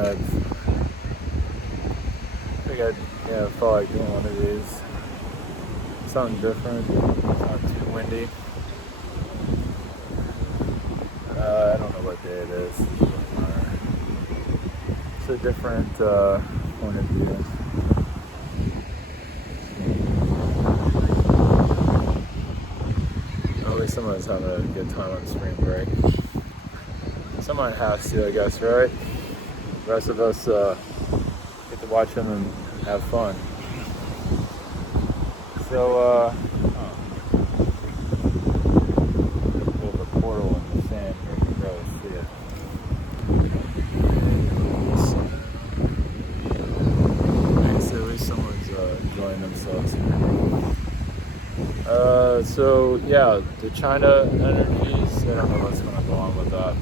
I think I felt like doing one of these. Something different. It's not too windy. I don't know what day it is. It's a different point of view. At least someone's having a good time on spring break. Someone has to, I guess, right? The rest of us get to watch them and have fun. So, bit of a portal in the sand here. You can really see it. Nice, at least someone's enjoying themselves here. So yeah, the China energies, I don't know what's going to go on with that.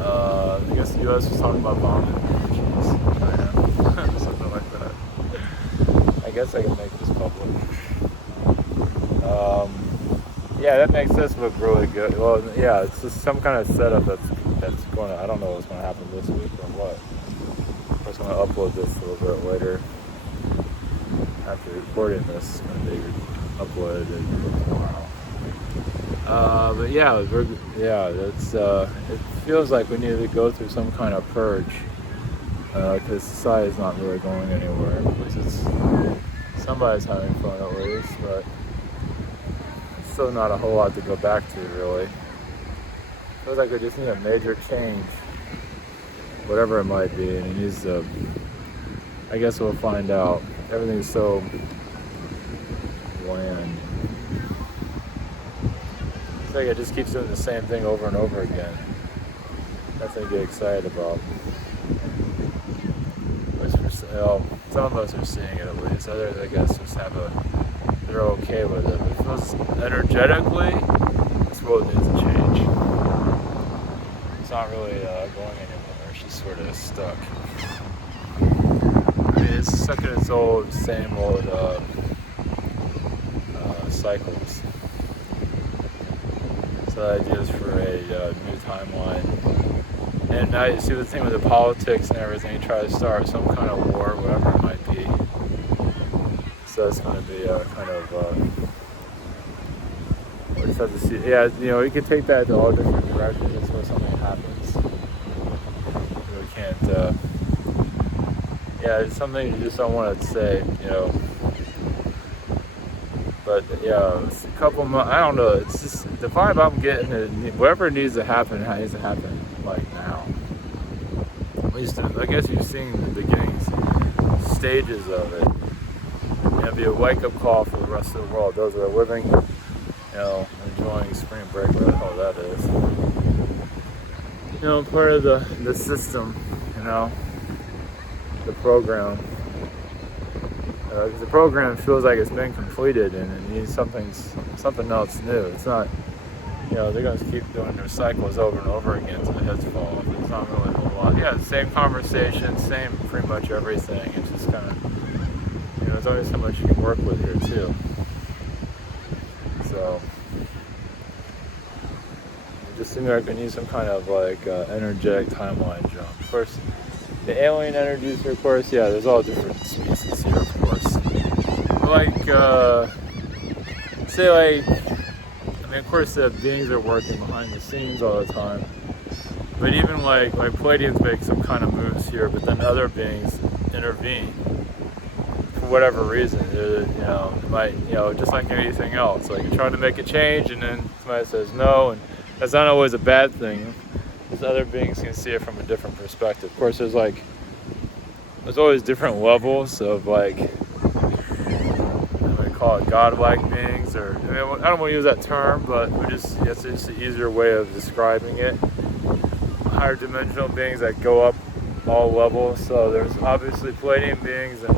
I guess the U.S. was talking about bombing energies in China, something like that. I guess I can make this public. Yeah, that makes this look really good. Well, yeah, it's just some kind of setup that's going to, I don't know what's going to happen this week or what. Of course, I'm going to upload this a little bit later. After recording this, it's going to be uploaded tomorrow. But yeah, that's it feels like we need to go through some kind of purge because society is not really going anywhere. At least somebody's having fun at least, but it's still not a whole lot to go back to really. Feels like we just need a major change, whatever it might be, and it needs to. I guess we'll find out. Everything's so bland. It's like it just keeps doing the same thing over and over again. That's what I get excited about. Some of us are seeing it at least. Others, I guess, they're okay with it. It feels energetically, this world needs a change. It's not really going anywhere. It's just sort of stuck. It's stuck in its same old cycles. So ideas for a new timeline. And now you see the thing with the politics and everything, you try to start some kind of war, whatever it might be. So it's going to be kind of, we just have to see, you can take that to all different directions until something happens. We can't, it's something you just don't want to say, But it's a couple months, I don't know, it's just, the vibe I'm getting, whatever needs to happen, it needs to happen, like now. At least, I guess you've seen the beginnings, stages of it. It'll be a wake-up call for the rest of the world, those that are living, enjoying spring break, whatever the hell that is. Part of the system, the program. Because the program feels like it's been completed and it needs something else new. It's not, they're going to keep doing their cycles over and over again until the heads fall off. It's not really a whole lot. Yeah, same conversation, same pretty much everything. It's just kind of, there's only so much you can work with here too. So, it just seems like we need some kind of energetic timeline jump. Of course, the alien energies here, of course, there's all different species here, of course. Of course the beings are working behind the scenes all the time. But even like Pleiadians make some kind of moves here, but then other beings intervene for whatever reason. It might, just like anything else. Like you're trying to make a change and then somebody says no, and that's not always a bad thing. Because other beings can see it from a different perspective. Of course, there's always different levels of call it godlike beings, or I don't want to use that term, but it's just an easier way of describing it. Higher dimensional beings that go up all levels. So there's obviously Pleiadian beings and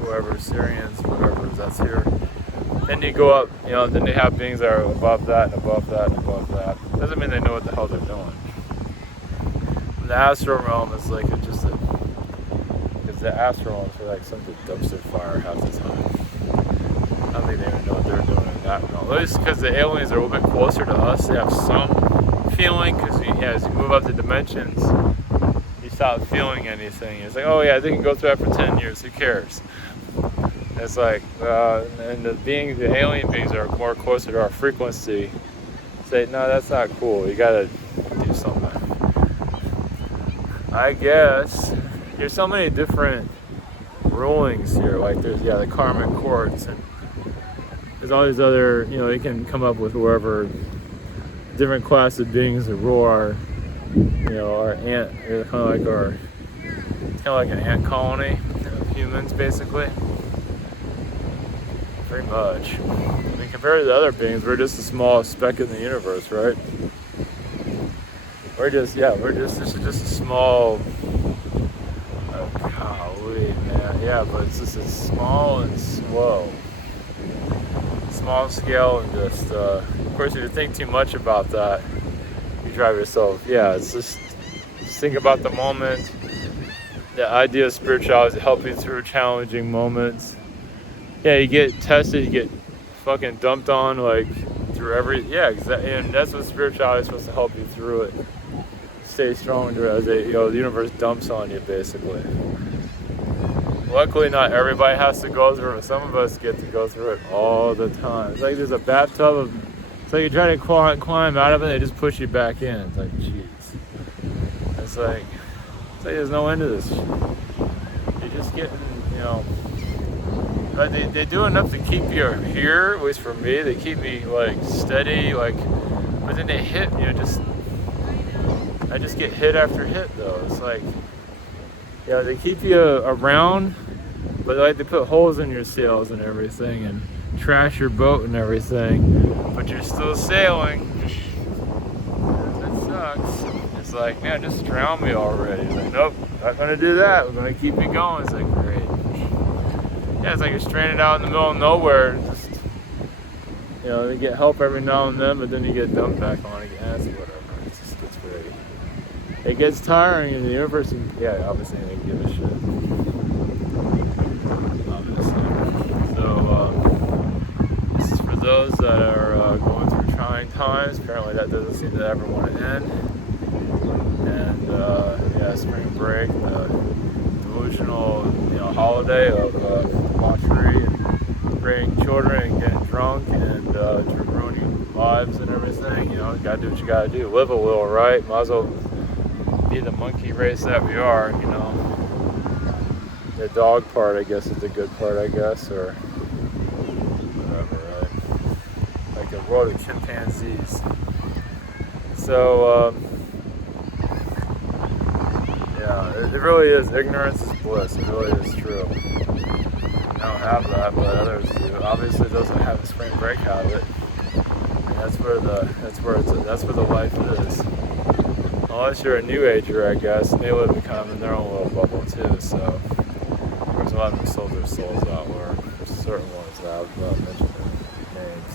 whoever, Syrians, whatever that's here. Then you go up, then they have beings that are above that and above that and above that. Doesn't mean they know what the hell they're doing. The astral realm is because the astral realms are like some dumpster fire half the time. I don't think they even know what they're doing in that realm. At least because the aliens are a little bit closer to us, they have some feeling. Because as you move up the dimensions, you stop feeling anything. It's like, oh yeah, they can go through that for 10 years. Who cares? It's like, and the alien beings are more closer to our frequency. Say, no, that's not cool. You gotta do something. I guess there's so many different rulings here. Like there's the karmic courts, and there's all these other, you can come up with whoever different class of beings that rule our, our ant, kind of like an ant colony of humans, basically. Pretty much. I mean, compared to the other beings, we're just a small speck in the universe, right? This is just a small, golly, man, yeah, but it's just small and slow. Small scale and just, of course, if you think too much about that, you drive yourself, it's just think about the moment. The idea of spirituality is to help you through challenging moments. Yeah, you get tested, you get fucking dumped on, like, through exactly, and that's what spirituality is supposed to help you through it. Stay strong as the universe dumps on you, basically. Luckily, not everybody has to go through it. Some of us get to go through it all the time. It's like there's a bathtub it's like you try to climb out of it, they just push you back in. It's like, jeez. It's like there's no end to this shit. You're just getting, but they do enough to keep you here, at least for me. They keep me, like, steady, like, but then they hit, I just get hit after hit, though. It's like, they keep you around, but like they put holes in your sails and everything and trash your boat and everything, but you're still sailing. That sucks. It's like, man, just drown me already. It's like, nope, not gonna do that. We're gonna keep it going. It's like, great. Yeah, it's like you're stranded out in the middle of nowhere and just, they get help every now and then, but then you get dumped back on again. That's whatever. It just gets very, it gets tiring in the universe. Obviously they give a shit. Obviously. So, this is for those that are going through trying times. Apparently that doesn't seem to ever want to end. And, spring break, the delusional, holiday of debauchery and bringing children and getting drunk and ruining lives and everything. You gotta do what you gotta do. Live a little, right? Might as well be the monkey race that we are, The dog part, I guess, is the good part, I guess, or whatever, right? Like a world of chimpanzees. So, it really is. Ignorance is bliss. It really is true. I don't have that, but others do. Obviously, those that have a spring break have it. And that's where the life is. Unless you're a new ager, I guess, and they live in their own little bubble too. So there's a lot of them sold their souls out, where there's certain ones that I've not mentioned their names.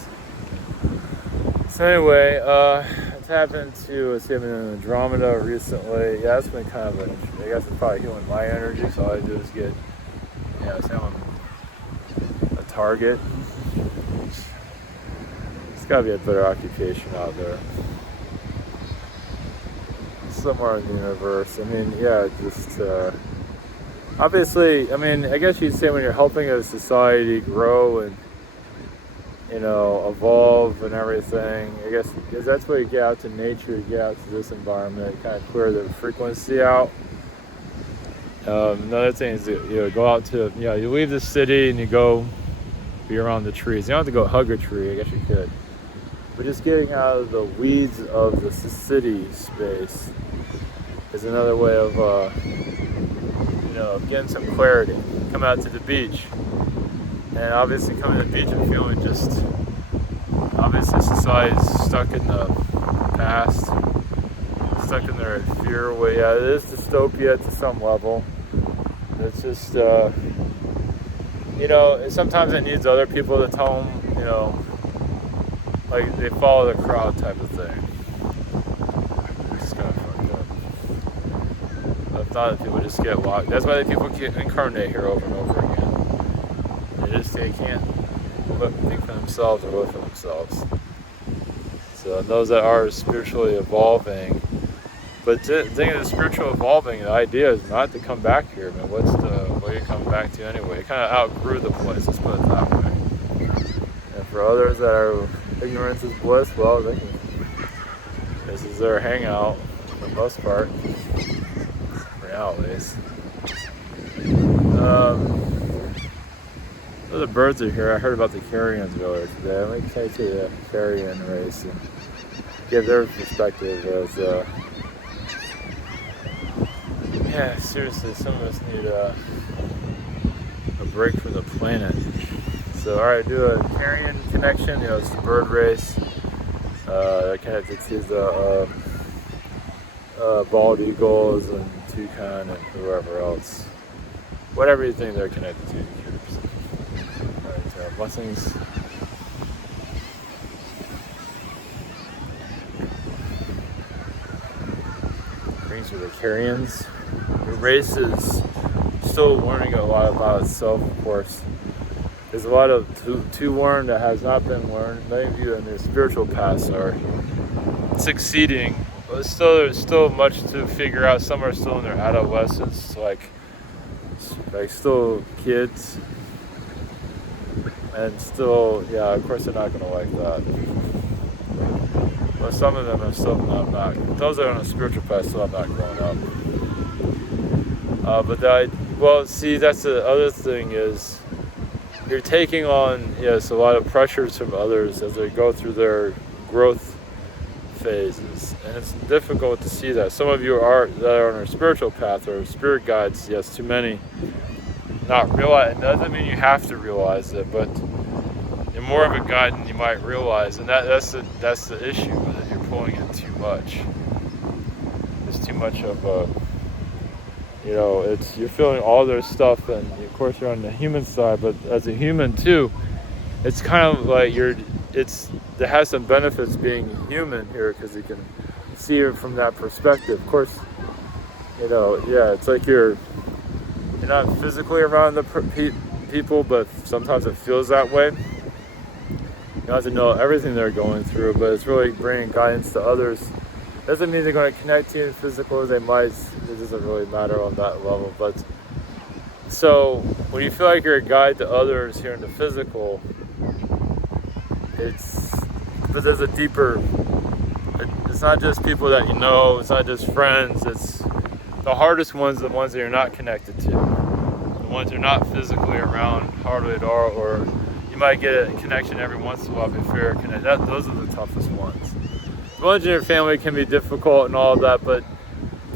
So anyway, I tapped into Saving in Andromeda recently. Yeah, that's been kind of I guess it's probably healing my energy. So all I do is get, say I'm a target. It's gotta be a better occupation out there. Somewhere in the universe. I mean, just obviously, I guess you'd say when you're helping a society grow and evolve and everything, I guess, because that's where you get out to nature, you get out to this environment, kind of clear the frequency out. Another thing is that, go out to, you leave the city and you go be around the trees. You don't have to go hug a tree, I guess you could, but just getting out of the weeds of the city space is another way of, getting some clarity. Come out to the beach, and obviously coming to the beach and feeling just, obviously society's stuck in the past, stuck in their fear way. Yeah, it is dystopia to some level. It's just, sometimes it needs other people to tell them, like they follow the crowd type of thing. It's kind of fucked up. I thought that people just get locked. That's why people get incarnate here over and over again. They can't think for themselves or live for themselves. So those that are spiritually evolving, But thinking of the spiritual evolving, the idea is not to come back here. Man, what are you coming back to anyway? You kind of outgrew the place, let's put it that way. And for others that are ignorance is bliss, well, this is their hangout for the most part. For now, at least. The birds are here. I heard about the carrions earlier today. Let me take you the carrion race and give their perspective as yeah, seriously, some of us need a break from the planet. So, alright, do a carrion connection. It's the bird race. Connected to the bald eagles and toucan and whoever else. Whatever you think they're connected to, Alright, blessings. Brings you the carrions. The race is still learning a lot about itself, of course. There's a lot of to learn that has not been learned. Many of you in their spiritual paths are succeeding, but there's still much to figure out. Some are still in their adolescence, like still kids, and still, yeah, of course they're not going to like that. But some of them are still not. Those that are on a spiritual path still have not grown up. See, that's the other thing is you're taking on, yes, a lot of pressures from others as they go through their growth phases, and it's difficult to see that. Some of you that are on a spiritual path or spirit guides, yes, too many, not realize. It doesn't mean you have to realize it, but you're more of a guide than you might realize, and that's the issue with it. You're pulling in too much. There's too much of a, you're feeling all their stuff, and of course you're on the human side, but as a human too, it's kind of like there has some benefits being human here because you can see it from that perspective. Of course, it's like you're not physically around the people, but sometimes it feels that way. You don't have to know everything they're going through, but it's really bringing guidance to others. Doesn't mean they're going to connect to you in physical. They might. It doesn't really matter on that level. But so when you feel like you're a guide to others here in the physical, but there's a deeper. It's not just people that you know. It's not just friends. It's the hardest ones, the ones that you're not connected to, the ones you're not physically around hardly at all, or you might get a connection every once in a while if you're connected. Those are the toughest ones. The ones in your family can be difficult and all of that, but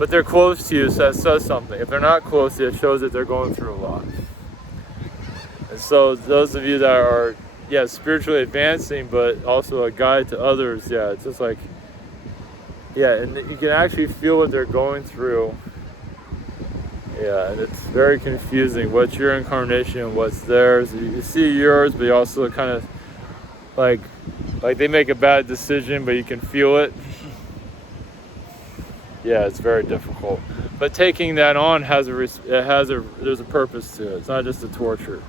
they're close to you, so that says something. If they're not close to you, it shows that they're going through a lot. And so those of you that are, spiritually advancing, but also a guide to others, it's just like, and you can actually feel what they're going through. And it's very confusing. What's your incarnation and what's theirs? You see yours, but you also kind of like they make a bad decision, but you can feel it. It's very difficult. But taking that on there's a purpose to it. It's not just a torture.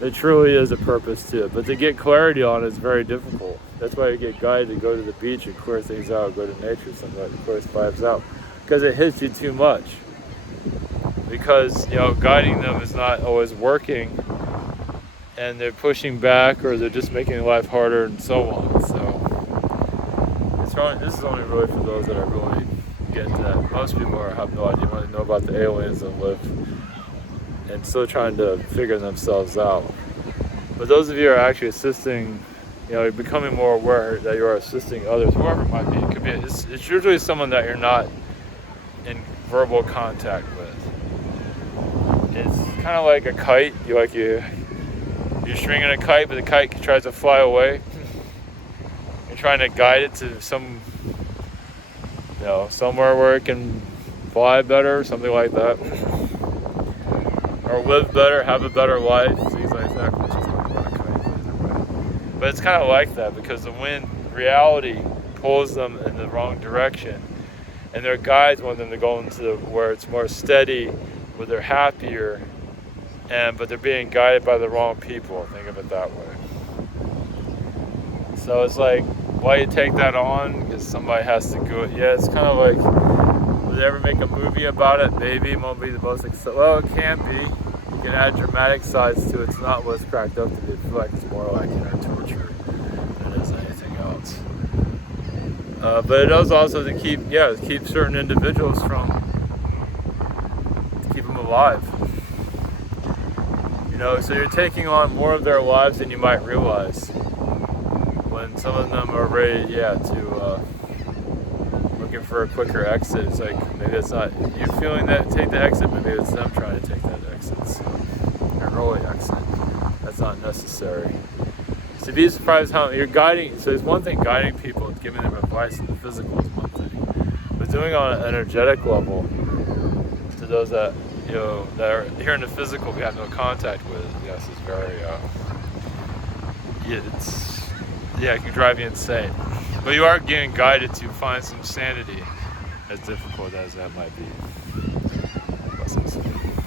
There truly is a purpose to it. But to get clarity on it is very difficult. That's why you get guided to go to the beach and clear things out, go to nature, something like clear vibes out, because it hits you too much. Because guiding them is not always working, and they're pushing back, or they're just making life harder, and so on. So this is only really for those that are really getting to that. Most people have no idea what they know about the aliens and live, and still trying to figure themselves out. But those of you who are actually assisting, you're becoming more aware that you are assisting others, whoever it might be. It could be. It's usually someone that you're not in verbal contact with. It's kind of like a kite. You're stringing a kite, but the kite tries to fly away. You're trying to guide it to somewhere where it can fly better, something like that, or live better, have a better life, things like that. But it's kind of like that because the wind, reality, pulls them in the wrong direction, and their guides want them to go into where it's more steady, where they're happier, but they're being guided by the wrong people. Think of it that way. So it's like why you take that on, because somebody has to go. Yeah, it's kind of like, would they ever make a movie about it? Maybe it won't be the most well, it can be. You can add dramatic sides to it. It's not what's cracked up to be. I feel like it's more like torture than it is anything else. But it does also to keep certain individuals from, to keep them alive. You know, so you're taking on more of their lives than you might realize. When some of them are ready, to looking for a quicker exit, it's like maybe it's not you feeling that take the exit, maybe it's them trying to take that exit. So, an early exit. That's not necessary. So be surprised how you're guiding. So there's one thing guiding people, giving them advice in the physical is one thing, but doing it on an energetic level to those that that are here in the physical we have no contact with. Yes, is very it can drive you insane. But you are getting guided to find some sanity, as difficult as that might be.